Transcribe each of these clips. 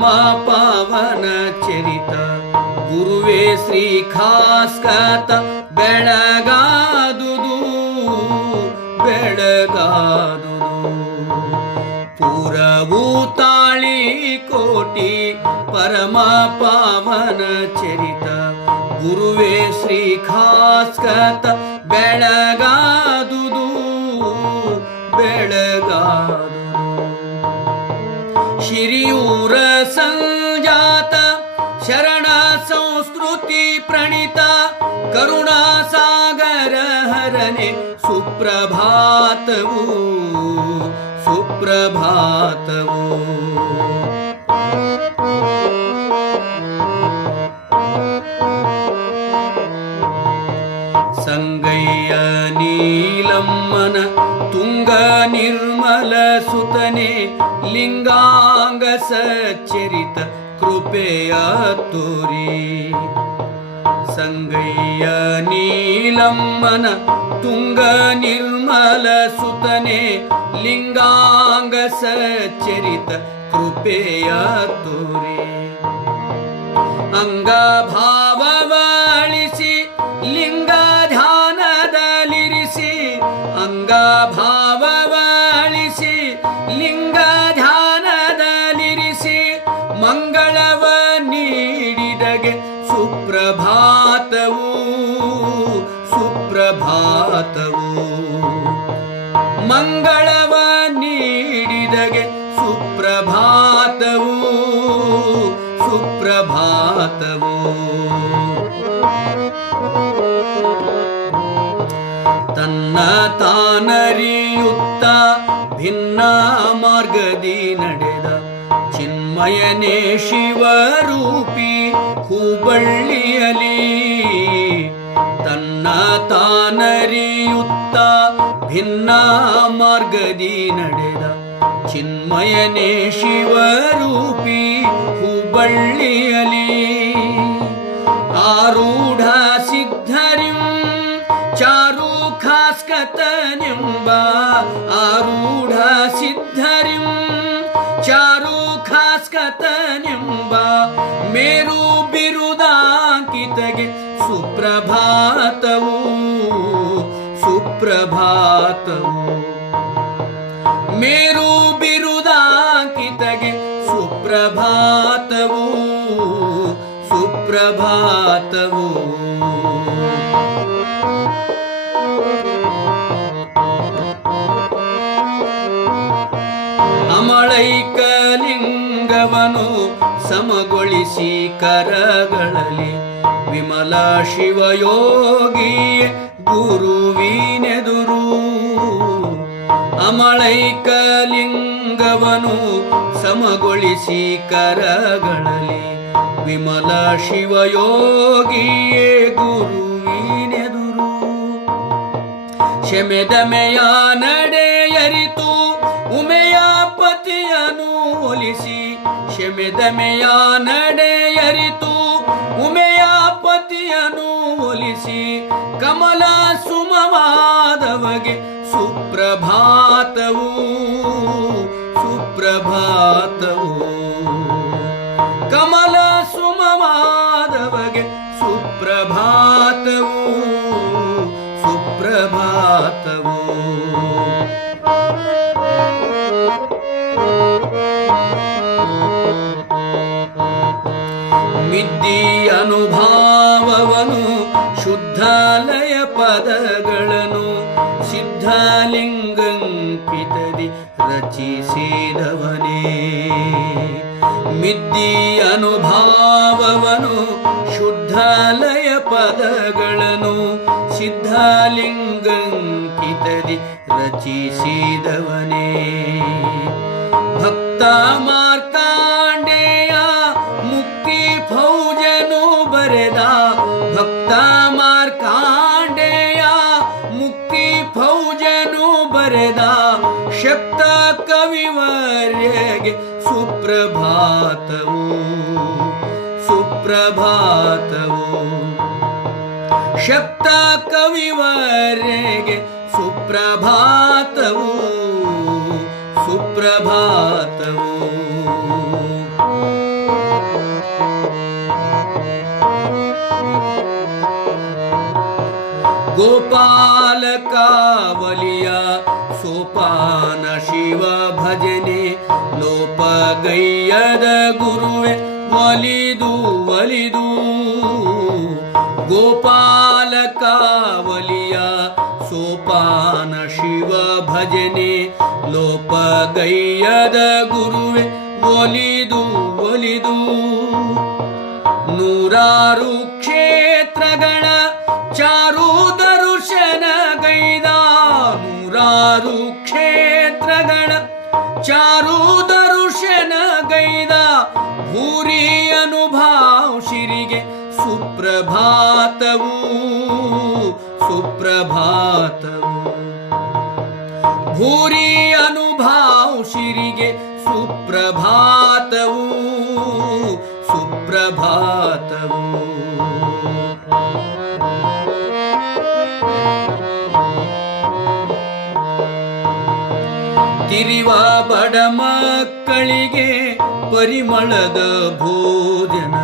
ಪಾವನ ಚರಿತ. ಗುರುವೇ ಶ್ರೀ ಖಾಸ್ಕತ ಬೆಳಗಾದುದು ಬೆಳಗಾದುದು. ಪುರವು ತಾಳಿ ಕೋಟಿ ಪರಮ ಪಾವನ ಚರಿತ. ಗುರುವೇ ಶ್ರೀ ಖಾಸ್ಕತ ಬೆಳಗಾದುದು. करुणासागर हरणे सुप्रभातवो सुप्रभातवो सङ्गय्य नीलं मन तुङ्गनिर्मलसुतने लिङ्गाङ्गसचरित कृपया तुरी। ಸಂಗಯ್ಯ ನೀಲಮ್ಮನ ತುಂಗ ನಿರ್ಮಲ ಸುತನೆ ಲಿಂಗಾಂಗ ಸಚ್ಚರಿತ ಕೃಪೆಯ ತೋರಿ. ಅಂಗ ಭಾವವಳಿಸಿ, ಲಿಂಗ ಧ್ಯಾನದಲ್ಲಿರಿಸಿ ಅಂಗಭಾವವಳಿಸಿ ಲಿಂಗ ಧ್ಯಾನದಲ್ಲಿರಿಸಿ, ಮಂಗಳವ ನೀಡಿದಗೆ ಸುಪ್ರಭಾತವು ಸುಪ್ರಭಾತವು ಮಂಗಳವ ನೀಡಿದಗೆ ಸುಪ್ರಭಾತವು ಸುಪ್ರಭಾತವು. ತನ್ನ ತಾನರಿಯುತ್ತ ಭಿನ್ನ ಮಾರ್ಗದಿ ನಡೆದ ಚಿನ್ಮಯನೇ ಶಿವರೂಪಿ ಹೂಬಳ್ಳಿಯಲಿ ತಾನರಿಯುತ್ತ ಭಿನ್ನ ಮಾರ್ಗದಿ ನಡೆದ ಚಿನ್ಮಯನೇ ಶಿವರೂಪಿ ಹುಬ್ಬಳ್ಳಿಯಲಿ ಆರೂಢ ಸುಪ್ರಭಾತವು ಮೇರು ಬಿರುದಾಂಕಿತಗೆ ಸುಪ್ರಭಾತವು ಸುಪ್ರಭಾತವು. ಅಮಳೈಕಲಿಂಗವನು ಸಮಗೊಳಿಸಿ ಕರಗಳಲ್ಲಿ ವಿಮಲ ಶಿವಯೋಗಿ ಗುರುವಿನೆದುರು. ಅಮಳೈಕಲಿಂಗವನು ಸಮಗೊಳಿಸಿ ಕರಗಳಲ್ಲಿ. ವಿಮಲ ಶಿವಯೋಗಿಯೇ ಗುರುವಿನೆದುರು. ಶಮೆದಮೆಯ ನಡೆಯರಿತು ಉಮೆಯ ಪತಿಯನು ಒಲಿಸಿ. ಶಮೆದಮೆಯ ನಡೆಯರಿತು ಸುಮವಾದವಗೆ ಸುಪ್ರಭಾತವು ಸುಪ್ರಭಾತವು. ಕಮಲ ಸುಮವಾದವಗೆ ಸುಪ್ರಭಾತವು ಸುಪ್ರಭಾತವು. ಮಿದ್ದಿ ಅನುಭಾವವನು ಶುದ್ಧಾಲಯ ಸಿದ್ಧಲಿಂಗಂಕಿತದಿ ರಚಿಸಿದವನೇ. ಮಿದ್ದಿ ಅನುಭಾವವನು ಶುದ್ಧಾಲಯ ಪದಗಳನ್ನು ಸಿದ್ಧಾಲಿಂಗಂಕಿತದಿ ರಚಿಸಿದವನೇ. ಭಕ್ತ ಬರೆದ ಶಕ್ತ ಕವಿವರ್ಯಗೆ ಸುಪ್ರಭಾತವು ಸುಪ್ರಭಾತವು. ಶಕ್ತ ಕವಿವರ್ಯಗೆ ಸುಪ್ರಭಾತವು ಸುಪ್ರಭಾತವು. ಗೋಪಾಲ ಕಾವಲಿಯ ಸೋಪಾನ ಶಿವ ಭಜನೆ ಲೋಪಗೈಯದ ಗುರುವೆ ಒಲಿದು ಒಲಿದು. ಗೋಪಾಲ ಕಾವಲಿಯ ಸೋಪಾನ ಶಿವ ಭಜನೆ ಲೋಪಗೈಯದ ಗುರುವೆ ಒಲಿದು ಒಲಿದು. ನೂರಾರು ಕ್ಷೇತ್ರಗಳ ಚಾರು ದರ್ಶನ ಗೈದ, ನೂರಾರು ಶಿರಿಗೆ ಸುಪ್ರಭಾತವು ಸುಪ್ರಭಾತವು. ಭೂರಿ ಅನುಭಾವ್ ಶಿರಿಗೆ ಸುಪ್ರಭಾತವು ಸುಪ್ರಭಾತವು. ತಿರಿವ ಬಡ ಮಕ್ಕಳಿಗೆ ಪರಿಮಳದ ಭೋಜನವ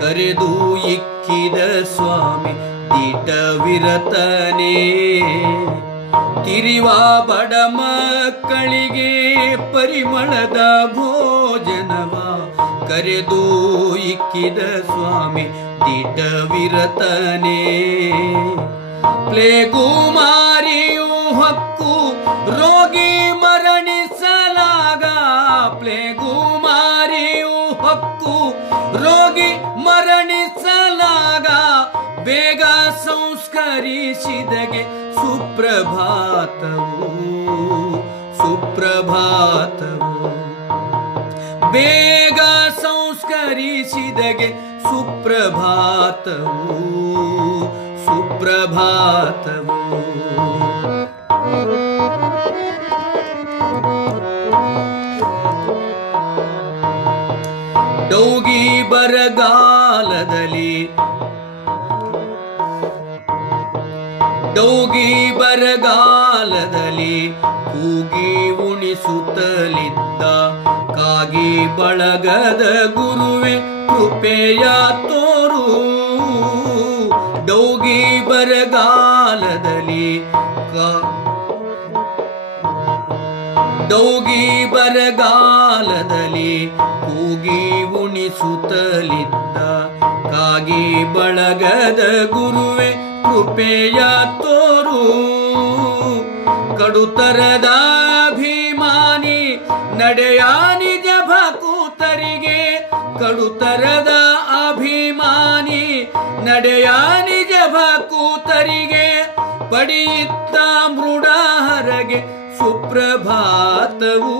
ಕರೆದು ಇಕ್ಕಿದ ಸ್ವಾಮಿ ದಿಟವಿರತನೇ. ತಿರಿವ ಬಡ ಮಕ್ಕಳಿಗೆ ಪರಿಮಳದ ಭೋಜನವ. ಕರೆದು ಇಕ್ಕಿದ ಸ್ವಾಮಿ ದಿಟವಿರತನೇ. ಪ್ಲೇಗೂಮಾ ಸಂಸ್ಕರಿಸಿದಗೆ ಸುಪ್ರಭಾತವು ಸುಪ್ರಭಾತವು. ಬೇಗ ಸಂಸ್ಕರಿಸಿದಗೆ ಸುಪ್ರಭಾತವು ಸುಪ್ರಭಾತವು. ಡೌಗಿ ಬರಗಾಲದಲ್ಲಿ ಡೌಗಿ ಬರಗಾಲದಲ್ಲಿ ಕೂಗಿ ಉಣಿಸುತ್ತಲಿದ್ದ ಕಾಗಿ ಬಳಗದ ಗುರುವೆ ಕೃಪೆಯ ತೋರು. ಡೌಗಿ ಬರಗಾಲದಲ್ಲಿ ಡೌಗಿ ಬರಗಾಲದಲ್ಲಿ ಕೂಗಿ ಉಣಿಸುತ್ತಲಿದ್ದ ಕಾಗಿ ಬಳಗದ ಗುರುವೆ ಕೃಪೆಯ ತೋರು. ಕಡುತರದ ಅಭಿಮಾನಿ ನಡೆಯ ನಿಜ ಭಕೂತರಿಗೆ. ಕಡುತರದ ಅಭಿಮಾನಿ, ನಡೆಯ ನಿಜ ಭಕೂತರಿಗೆ. ಪಡೆಯಿತ್ತ ಮೃಡಹರಗೆ ಸುಪ್ರಭಾತವು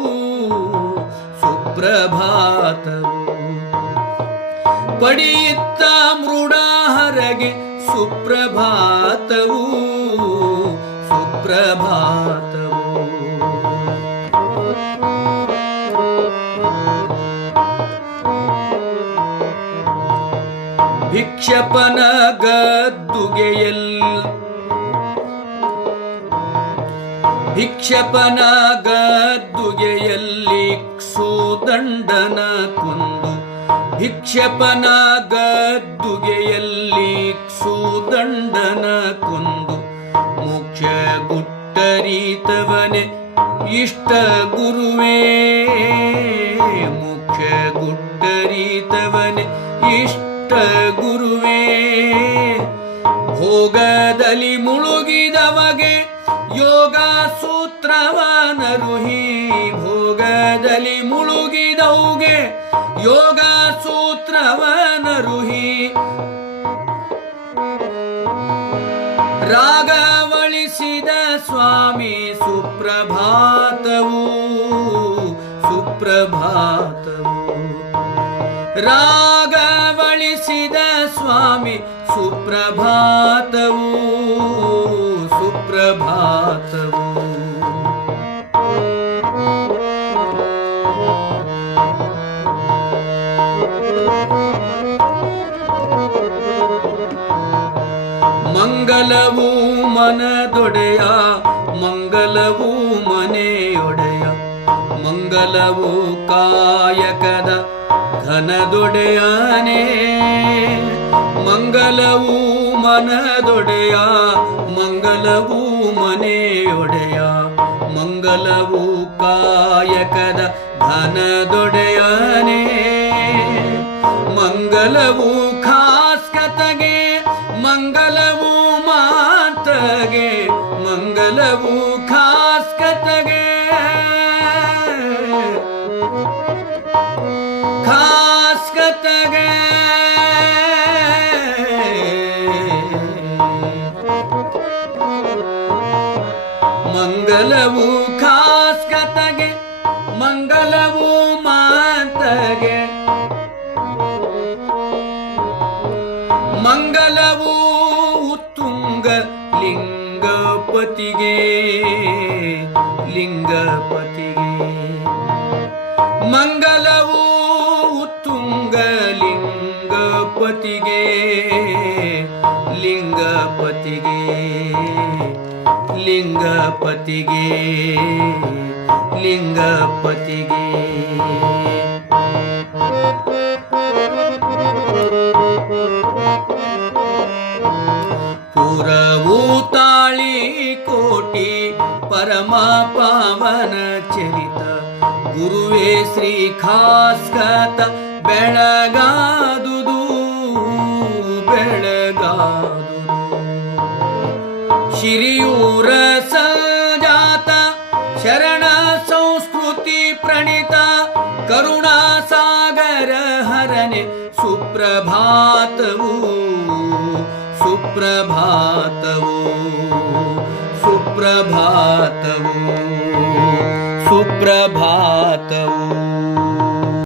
ಸುಪ್ರಭಾತವು. ಪಡೆಯಿತ್ತ ಮೃಡಹರಗೆ ಸುಪ್ರಭಾತವು ಸುಪ್ರಭಾತವು. ಭಿಕ್ಷಪನ ಗದ್ದುಗೆಯಲ್ಲಿ ಭಿಕ್ಷಪನ ಗದ್ದುಗೆಯಲ್ಲಿ ಸುದಂಡನ ಕೊಂದು ಭಿಕ್ಷಪನ ಗದ್ದುಗೆಯಲ್ಲಿ ಸುದಂಡನ ಕೊಂದು ಮೋಕ್ಷ ಗುಟ್ಟರೀತವನೆ ಇಷ್ಟ ಗುರುವೇ. ಮೋಕ್ಷ ಗುಟ್ಟರೀತವನೆ ಇಷ್ಟ ಗುರುವೇ. ಭೋಗದಲ್ಲಿ ಮುಳುಗಿದವಗೆ ಯೋಗ ಸೂತ್ರವನರುಹಿ ಭೋಗದಲ್ಲಿ ಮುಳುಗಿದವುಗೆ ಯೋಗ ಸೂತ್ರವನರುಹಿ ರಾಗವಳಿಸಿದ ಸ್ವಾಮಿ ಸುಪ್ರಭಾತವು ಸುಪ್ರಭಾತವು. ರಾಗವಳಿಸಿದ ಸ್ವಾಮಿ ಸುಪ್ರಭಾತವು ಮಂಗಲವು ಮನದೊಡೆಯ, ಮಂಗಲವು ಮನೆಯೊಡೆಯ. ಮಂಗಲವು ಕಾಯಕದ ಘನದೊಡೆಯನೇ. ಮಂಗಲವು ಮನದೊಡೆಯ, ಮಂಗಲವು ಮನೆಯೊಡೆಯ. ಮಂಗಲವು ಕಾಯಕದ ಧನದೊಡೆಯನೇ ಮಂಗಲವು ಲಿಂಗಪತಿಗೆ ಲಿಂಗಪತಿಗೆ ಮಂಗಲವು ಉತ್ತುಂಗ ಲಿಂಗಪತಿಗೆ ಲಿಂಗಪತಿಗೆ ಲಿಂಗಪತಿಗೆ ಲಿಂಗಪತಿಗೆ ಪರಮ ಪಾವನ ಚರಿತ ಗುರುವೇ ಶ್ರೀ ಖಾಸ್ಕತ ಬೆಳಗಾದುದು ಬೆಳಗಾದುದು ಶಿರಿಯೂರ ಸಂಜಾತ ಶರಣ ಸಂಸ್ಕೃತಿ ಪ್ರಣೀತ ಕರುಣಾ ಸಾಗರ ಹರನೆ ಸುಪ್ರಭಾತವು ಸುಪ್ರಭಾತವು सुप्रभातौ सुप्रभातौ